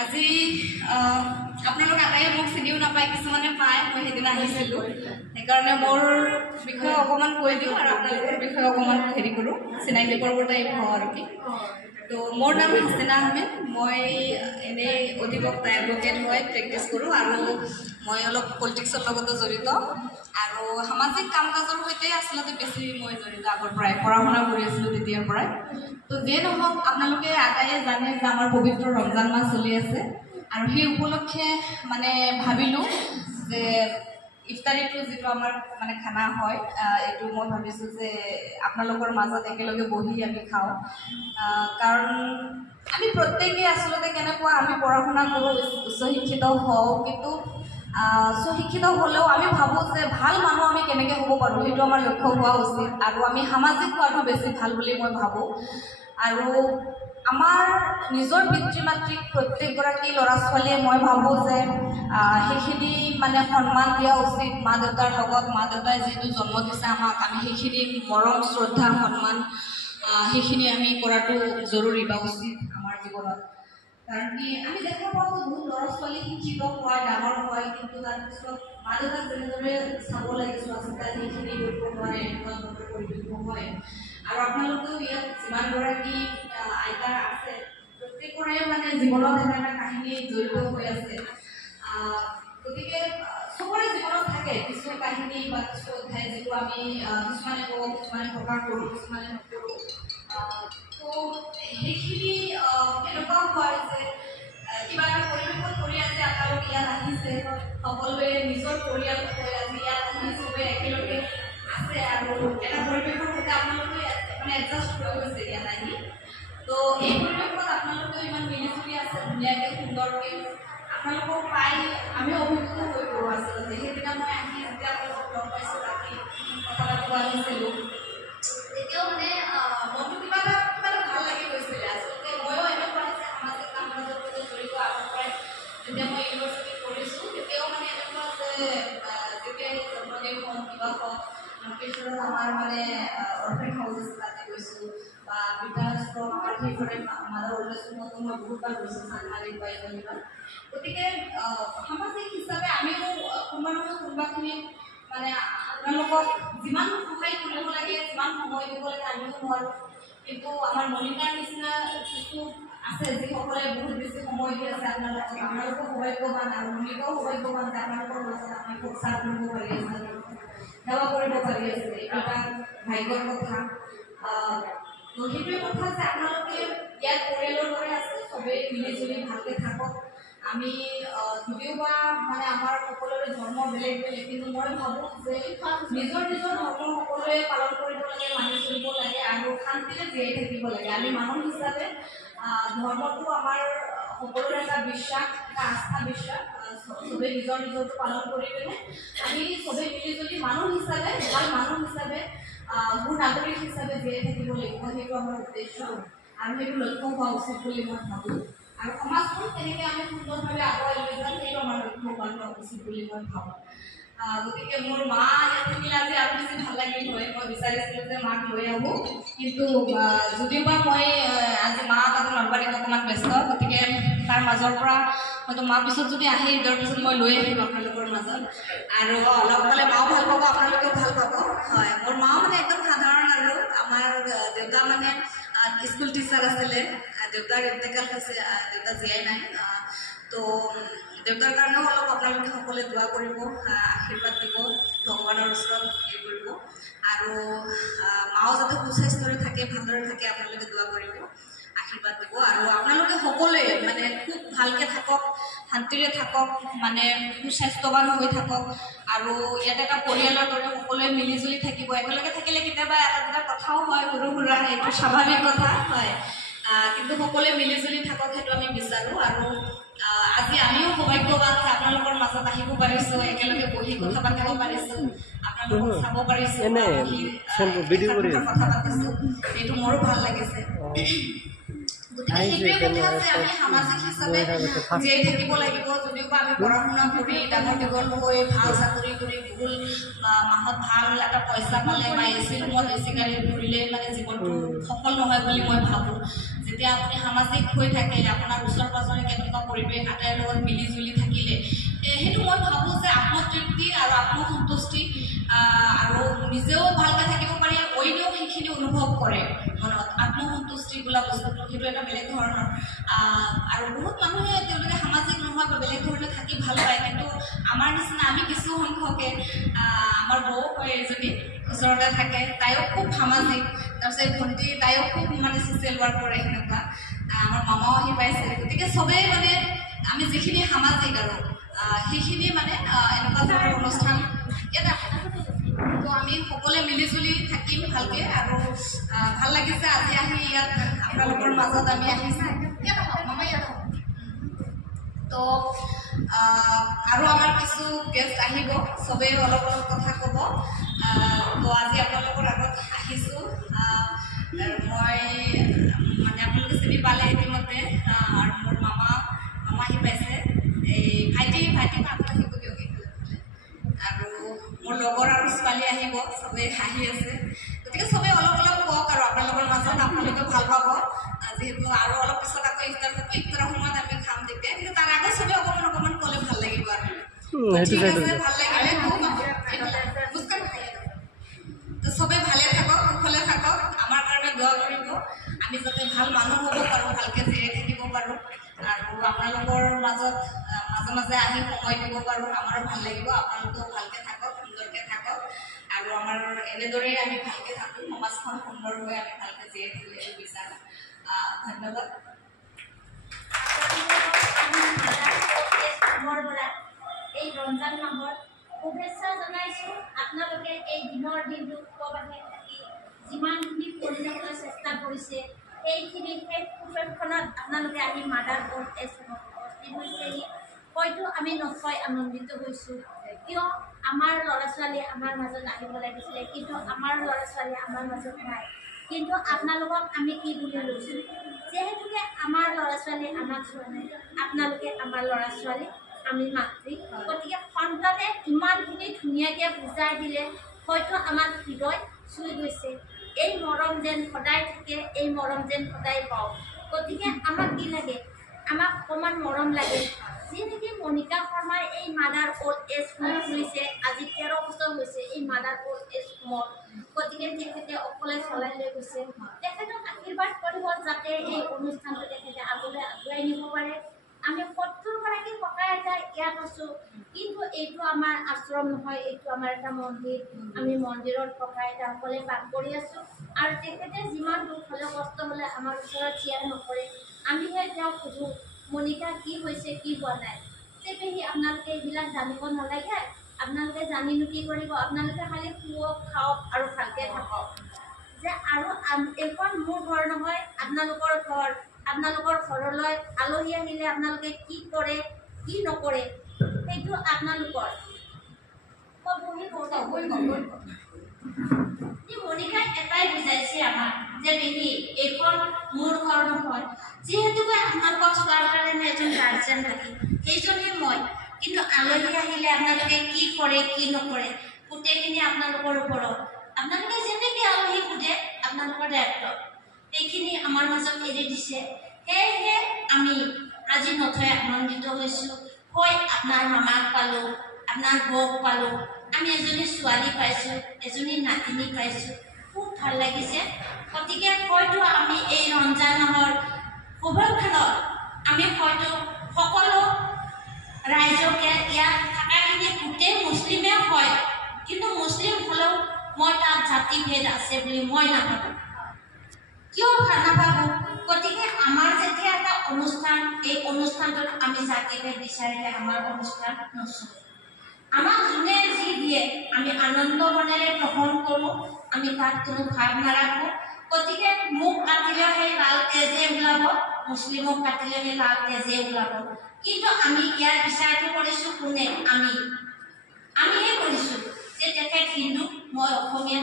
আজি আপোনালোক আটাইয়ে মোক চিনিও নাপায়, কিছুমানে পায়। মই সেইদিনা আহিছিলোঁ, সেইকাৰণে মোৰ বিষয়ে অকণমান কৈ দিওঁ আৰু আপোনালোকৰ বিষয়ে অকণমান হেৰি কৰোঁ, চিনাকি কৰিব টাইপ হওঁ আৰু কি। তো মোৰ নাম হাছিনা আহমেদ। মই এনেই অধিবক্তা এডভকেট হয়, প্ৰেক্টিছ কৰোঁ আৰু মই অলপ পলিটিক্সৰ লগতো জড়িত আৰু সামাজিক কাম কাজৰ সৈতে আচলতে বেছি মই জড়িত আগৰ পৰাই, পঢ়া শুনা কৰি আছিলোঁ তেতিয়াৰ পৰাই। তো যিয়ে নহওক, আপোনালোকে আটাইয়ে জানে যে আমাৰ পবিত্ৰ ৰমজান মাহ চলি আছে আৰু সেই উপলক্ষে মানে ভাবিলোঁ যে ইফতাৰীটো যিটো আমাৰ মানে খানা হয়, এইটো মই ভাবিছোঁ যে আপোনালোকৰ মাজত একেলগে বহি আমি খাওঁ। কাৰণ আমি প্ৰত্যেকেই আচলতে কেনেকুৱা, আমি পঢ়া শুনা কৰোঁ, উচ্চ শিক্ষিত হওঁ, কিন্তু উচ্চ শিক্ষিত হ'লেও আমি ভাবোঁ যে ভাল মানুহ আমি কেনেকৈ হ'ব পাৰোঁ, সেইটো আমাৰ লক্ষ্য হোৱা উচিত আৰু আমি সামাজিক হোৱাটো বেছি ভাল বুলি মই ভাবোঁ। আৰু আমাৰ নিজৰ পিতৃ মাতৃক প্ৰত্যেকগৰাকী ল'ৰা ছোৱালীয়ে মই ভাবোঁ যে সেইখিনি মানে সন্মান দিয়া উচিত। মা দেউতাৰ লগত, মা দেউতাই যিহেতু জন্ম দিছে আমাক, আমি সেইখিনি মৰম শ্ৰদ্ধা সন্মান সেইখিনি আমি কৰাটো জৰুৰী বা উচিত আমাৰ জীৱনত। কাৰণ কি আমি দেখা পাওঁ যে বহুত ল'ৰা ছোৱালী শিক্ষিত হয়, ডাঙৰ হয়, কিন্তু তাৰপিছত মা দেউতাক যেনেদৰে চাব লাগে চোৱা চিতা সেইখিনি কৰিব নোৱাৰে, এনেকুৱা ধৰণৰ পৰিৱেশ হয়। আৰু আপোনালোকেও ইয়াত যিমানগৰাকী আইতা আছে, প্ৰত্যেকৰে মানে জীৱনত এটা এটা কাহিনী জড়িত হৈ আছে। গতিকে চবৰে জীৱনত থাকে কিছু কাহিনী বা কিছু অধ্যায়, যিটো আমি কিছুমানে কওঁ, কিছুমানে প্ৰকাশ কৰোঁ, কিছুমানে নকৰোঁ। তো সেইখিনি এনেকুৱা হয় যে কিবা এটা পৰিৱেশত কৰি আছে, আপোনালোক ইয়াত আহিছে, সকলোৱে নিজৰ পৰিয়াল হৈ আজি ইয়াত আহি চবে একেলগে আছে আৰু এটা পৰিৱেশৰ সৈতে আপোনালোকে মানে এডজাষ্ট হৈ গৈছে ইয়াত আহি। তো এই পৰিৱেশত আপোনালোকে ইমান মিলিজুলি আছে, ধুনীয়াকৈ সুন্দৰকৈ আপোনালোকক পাই আমি অভিভূত হৈ পৰোঁ আচলতে। সেইদিনা মই আহি যেতিয়া আপোনালোকক লগ পাইছোঁ, ৰাতি কথা পাতিব আহিছিলোঁ, তেতিয়াও মানে মনটো কিবা এটা ভাল লাগি গৈছিলে। আচলতে ময়ো এনেকুৱা যে সামাজিক কাম কাজৰ সৈতে জড়িত আগৰ পৰাই, যেতিয়া মই ইউনিভাৰ্চিটিত পঢ়িছোঁ তেতিয়াও মানে এনেকুৱা যে যেতিয়াই জন্মদিন হওক, কিবা হওক, লংকেশ্বৰত আমাৰ মানে অৰ্ফেন হাউচ আছে, তাতে গৈছোঁ বা বৃদ্ধাশ্ৰম আমাৰ সেইফালে মাদাৰ ওলাইছোঁ, মই বহুতবাৰ গৈছোঁ, চানমাৰিত বা এইবিলাক। গতিকে সামাজিক হিচাপে আমিও কোনোবা নহয় কোনোবাখিনি মানে আপোনালোকক যিমান সহায় কৰিব লাগে, যিমান সময় দিব লাগে আমিও নোৱাৰোঁ। কিন্তু আমাৰ মনিকাৰ নিচিনা কিছু আছে যিসকলে বহুত বেছি সময় দি আছে আপোনালোকক, আপোনালোকো সৌভাগ্যৱান আৰু মনিকাও সৌভাগ্যৱান যে আপোনালোকৰ মাজত আমি প্ৰচাৰ কৰিব পাৰি আছে, সেৱা কৰিব পাৰি আছে। এইটো এটা ভাগ্যৰ কথা। তো সেইটোৱে কথা যে আপোনালোকে ইয়াত পৰিয়ালৰ দৰে আছে, চবেই মিলিজুলি ভালকৈ থাকক। আমি যদিও বা মানে আমাৰ সকলোৰে ধৰ্ম বেলেগ বেলেগ, কিন্তু মই ভাবোঁ যে নিজৰ নিজৰ ধৰ্ম সকলোৱে পালন কৰিব লাগে, মানি চলিব লাগে আৰু শান্তিৰে জীয়াই থাকিব লাগে। আমি মানুহ হিচাপে ধৰ্মটো আমাৰ সকলোৰে এটা বিশ্বাস, এটা আস্থা বিশ্বাস, চবেই নিজৰ নিজৰটো পালন কৰি পিনে আমি চবেই মিলিজুলি মানুহ হিচাপে, ভাল মানুহ হিচাপে, সু নাগৰিক হিচাপে জীয়াই থাকিব লাগিব। সেইটো আমাৰ উদ্দেশ্য আৰু সেইটো লক্ষ্য হোৱা উচিত বুলি মই ভাবোঁ। আৰু সমাজখন কেনেকৈ আমি সুন্দৰভাৱে আগুৱাই লৈ যাম, সেইটো আমাৰ লক্ষ্য হোৱা উচিত বুলি মই ভাবোঁ। গতিকে মোৰ মা ইয়াত থাকিলে আজি আৰু বেছি ভাল লাগিল হয়। মই বিচাৰিছিলোঁ যে মাক লৈ আহোঁ, কিন্তু যদিও বা মই আজি মা তাতে নলবাৰীত অকণমান ব্যস্ত, গতিকে তাৰ মাজৰ পৰা হয়তো মাৰ পিছত যদি আহে, ঈদৰ পিছত মই লৈ আহিম আপোনালোকৰ মাজত। আৰু লগ পালে মাও ভাল পাব, আপোনালোকেও ভাল পাব। হয়, মোৰ মাও মানে একদম সাধাৰণ আৰু আমাৰ দেউতা মানে স্কুল টিচাৰ আছিলে, দেউতাৰ ইণ্টেকাল হৈছে, দেউতা জীয়াই নাই। তো দেউতাৰ কাৰণেও অলপ আপোনালোকে সকলোৱে দোৱা কৰিব, আশীৰ্বাদ দিব, ভগৱানৰ ওচৰত হেৰি কৰিব। আৰু মাও যাতে সুস্বাস্থ্যৰে থাকে, ভালদৰে থাকে, আপোনালোকে দোৱা কৰিব, আশীৰ্বাদ দিব। আৰু আপোনালোকে সকলোৱে মানে খুব ভালকৈ থাকক, শান্তিৰে থাকক, মানে সুস্বাস্থ্যৱান হৈ থাকক। আৰু ইয়াত এটা পৰিয়ালৰ দৰে সকলোৱে মিলিজুলি থাকিব। একেলগে থাকিলে কেতিয়াবা এটা দুটা কথাও হয়, সৰু সুৰা, এইটো স্বাভাৱিক কথা হয়, কিন্তু সকলোৱে মিলিজুলি থাকক, সেইটো আমি বিচাৰোঁ। আৰু আজি আমিও সৌভাগ্যৱান যে আপোনালোকৰ মাজত আহিব পাৰিছোঁ, একেলগে বহি কথা পাতিব পাৰিছোঁ, আপোনালোকক চাব পাৰিছোঁ, কথা পাতিছোঁ, সেইটো মোৰো ভাল লাগিছে। গতিকে সেইটোৱে কথা যে আমি সামাজিক হিচাপে জীয়াই থাকিব লাগিব। যদিও বা আমি পঢ়া শুনা কৰি ডাঙৰ দীঘল হৈ ভাল চাকৰি কৰি ভুল মাহত ভাল এটা পইচা পালে বা এচি ৰুমত এচি গাড়ীত ঘূৰিলে মানে জীৱনটো সফল নহয় বুলি মই ভাবোঁ। যেতিয়া আপুনি সামাজিক হৈ থাকে, আপোনাৰ ওচৰ পাজৰে কেনেকুৱা পৰিৱেশ আটাইৰ লগত মিলি জুলি থাকিলে সেইটো মই ভাবোঁ যে আত্মতৃপ্তি আৰু আত্মসন্তুষ্টি আৰু নিজেও ভালকৈ থাকিব পাৰি, অইনেও সেইখিনি অনুভৱ কৰে মনত। আত্মসন্তুষ্টি বোলা বস্তুটো সেইটো এটা বেলেগ ধৰণৰ। আৰু বহুত মানুহে তেওঁলোকে সামাজিক নোহোৱা বা বেলেগ ধৰণে থাকি ভাল পায়, কিন্তু আমাৰ নিচিনা আমি কিছু সংখ্যকে, আমাৰ বৌ হয় এজনী ওচৰতে থাকে, তাইও খুব সামাজিক। তাৰপিছত ভণ্টি তাইও খুব মানে ছ'চিয়েল ৱৰ্ক কৰে সেনেকুৱা। আমাৰ মামাও আহি পাইছে। গতিকে চবেই মানে আমি যিখিনি সামাজিক আৰু সেইখিনি মানে এনেকুৱা ধৰণৰ অনুষ্ঠান ইয়াতে তো আমি সকলোৱে মিলিজুলি থাকিম ভালকৈ। আৰু ভাল লাগিছে আজি আহি ইয়াত আপোনালোকৰ মাজত আমি আহিছোঁ। ইয়াত মামা ইয়াত তো আৰু আমাৰ কিছু গেষ্ট আহিব, চবেই অলপ অলপ কথা ক'ব। তো আজি আপোনালোকৰ আগত আহিছোঁ। মই মানে আপোনালোকে চিনি পালে ইতিমধ্যে। আৰু মোৰ মামা আহি পাইছে, এই ভাইটি আগত আহিব দিয়ক। আৰু মোৰ লগৰ আৰু ছোৱালী আহিব, চবেই আহি আছে। গতিকে চবেই অলপ অলপ কওক আৰু আপোনালোকৰ মাজত আপোনালোকে ভাল পাব। যিহেতু আৰু অলপ পিছত আকৌ ইফতাৰ হ'ব, ইফতাৰৰ সময়ত আমি খাম তেতিয়া, কিন্তু তাৰ আগত চবেই অকণমান ক'লে ভাল লাগিব আৰু ঠিক আছে। ভাল লাগিলে চবেই ভালে থাকক, কুশলে থাকক, আমাৰ কাৰণে দোৱা কৰিব। আমি যাতে ভাল মানুহ হ'ব পাৰোঁ, ভালকৈ জীয়াই থাকিব পাৰোঁ, আৰু আপোনালোকৰ মাজত মাজে মাজে আহি সময় দিব পাৰোঁ, আমাৰো ভাল লাগিব। আপোনালোকেও ভালকৈ থাকক, সুন্দৰকৈ থাকক, আৰু আমাৰ এনেদৰেই আমি ভালকৈ থাকোঁ, সমাজখন সুন্দৰ হৈ আমি ভালকৈ জীয়াই থাকিবলৈ বিচাৰোঁ। ধন্যবাদ। এই ৰমজান মাহৰ শুভেচ্ছা জনাইছোঁ। আপোনালোকে এই দিনৰ দিনটো উপবাসে থাকি যিমানখিনি কৰি যাবলৈ চেষ্টা কৰিছে, সেইখিনি সেই সুখখনত আপোনালোকে আহি মাদাৰ অল্ড এজ হোমত উপস্থিত হৈছেহি। হয়তো আমি নথৈ আনন্দিত হৈছোঁ, কিয় আমাৰ ল'ৰা ছোৱালী আমাৰ মাজত আহিব লাগিছিলে, কিন্তু আমাৰ ল'ৰা ছোৱালী আমাৰ মাজত নাই। কিন্তু আপোনালোকক আমি কি বুলি লৈছোঁ, যিহেতুকে আমাৰ ল'ৰা ছোৱালী আমাক চোৱা নাই, আপোনালোকে আমাৰ ল'ৰা ছোৱালী, আমি মাতৃ। গতিকে সন্তানে ইমানখিনি ধুনীয়াকৈ বুজাই দিলে হয়তো আমাৰ হৃদয় চুই গৈছে। এই মৰম যেন সদায় থাকে, এই মৰম যেন সদায় পাওঁ। গতিকে আমাক কি লাগে, আমাক অকণমান মৰম লাগে। যি নেকি মণিকা শৰ্মাই এই মাদাৰ অল্ড এজ হোম খুলিছে, আজি 13 বছৰ হৈছে এই মাদাৰ অল্ড এজ হোমত। গতিকে তেখেতে অকলে চলাই লৈ গৈছে। তেখেতক আশীৰ্বাদ কৰিব যাতে এই অনুষ্ঠানটো তেখেতে আগলৈ আগুৱাই নিব পাৰে। আমি 70গৰাকী ককা আইতা ইয়াত আছোঁ, কিন্তু এইটো আমাৰ আশ্ৰম নহয়, এইটো আমাৰ এটা মন্দিৰ। আমি মন্দিৰত ককা আইতাসকলে বাস কৰি আছোঁ, আৰু তেখেতে যিমান দুখ হ'লেও কষ্ট হ'লে আমাৰ ওচৰত চিয়াৰ নকৰে। আমিহে তেওঁক সোধোঁ মণিকা কি হৈছে, কি হোৱা নাই। যে পেহী আপোনালোকে এইবিলাক জানিব নালাগে, আপোনালোকে জানিনো কি কৰিব, আপোনালোকে খালি শুৱক, খাওক আৰু ভালকৈ থাকক। যে আৰু এইখন মোৰ ঘৰ নহয়, আপোনালোকৰ ঘৰ। আপোনালোকৰ ঘৰলৈ আলহী আহিলে আপোনালোকে কি কৰে কি নকৰে সেইটো আপোনালোকৰ। মণিকাই এটাই বুজাইছে আমাক যে পেহী এইখন মোৰ ঘৰ নহয়, যিহেতুকে আপোনালোকক চোৱাৰ কাৰণে এজন গাৰ্জেন লাগে, সেইজনে মই। কিন্তু আলহী আহিলে আপোনালোকে কি কৰে কি নকৰে গোটেইখিনি আপোনালোকৰ ওপৰত। আপোনালোকে যেনেকৈ আলহী সোধে আপোনালোকৰ দায়িত্ব, সেইখিনি আমাৰ মাজত এৰি দিছে। সেয়েহে আমি আজি নথৈ আনন্দিত হৈছোঁ। হয়, আপোনাৰ মামাক পালোঁ, আপোনাৰ বৌক পালোঁ, আমি এজনী ছোৱালী পাইছোঁ, এজনী নাতিনী পাইছোঁ, খুব ভাল লাগিছে। গতিকে হয়তো আমি এই ৰমজান মাহৰ শুভক্ষণত আমি হয়তো সকলো ৰাইজকে ইয়াত থকাখিনি গোটেই মুছলিমে হয়, কিন্তু মুছলিম হ'লেও মই তাত জাতিভেদ আছে বুলি মই নাভাবোঁ। কিয় নাভাবোঁ? গতিকে আমাৰ যেতিয়া এটা অনুষ্ঠান, এই অনুষ্ঠানটোত আমি জাতিভেদ বিচাৰিলে আমাৰ অনুষ্ঠান নচলে। আমাক যোনে যি দিয়ে আমি আনন্দ মনেৰে গ্ৰহণ কৰোঁ, আমি তাত কোনো ভাৱ নাৰাখোঁ। গতিকে মোক কাটিলে সেই লাল তেজে ওলাব, মুছলিমক কাটিলে সেই লাল তেজে ওলাব। কিন্তু আমি ইয়াৰ বিচাৰটো কৰিছোঁ কোনে? আমিহে কৰিছোঁ যে তেখেত হিন্দু, মই অসমীয়া।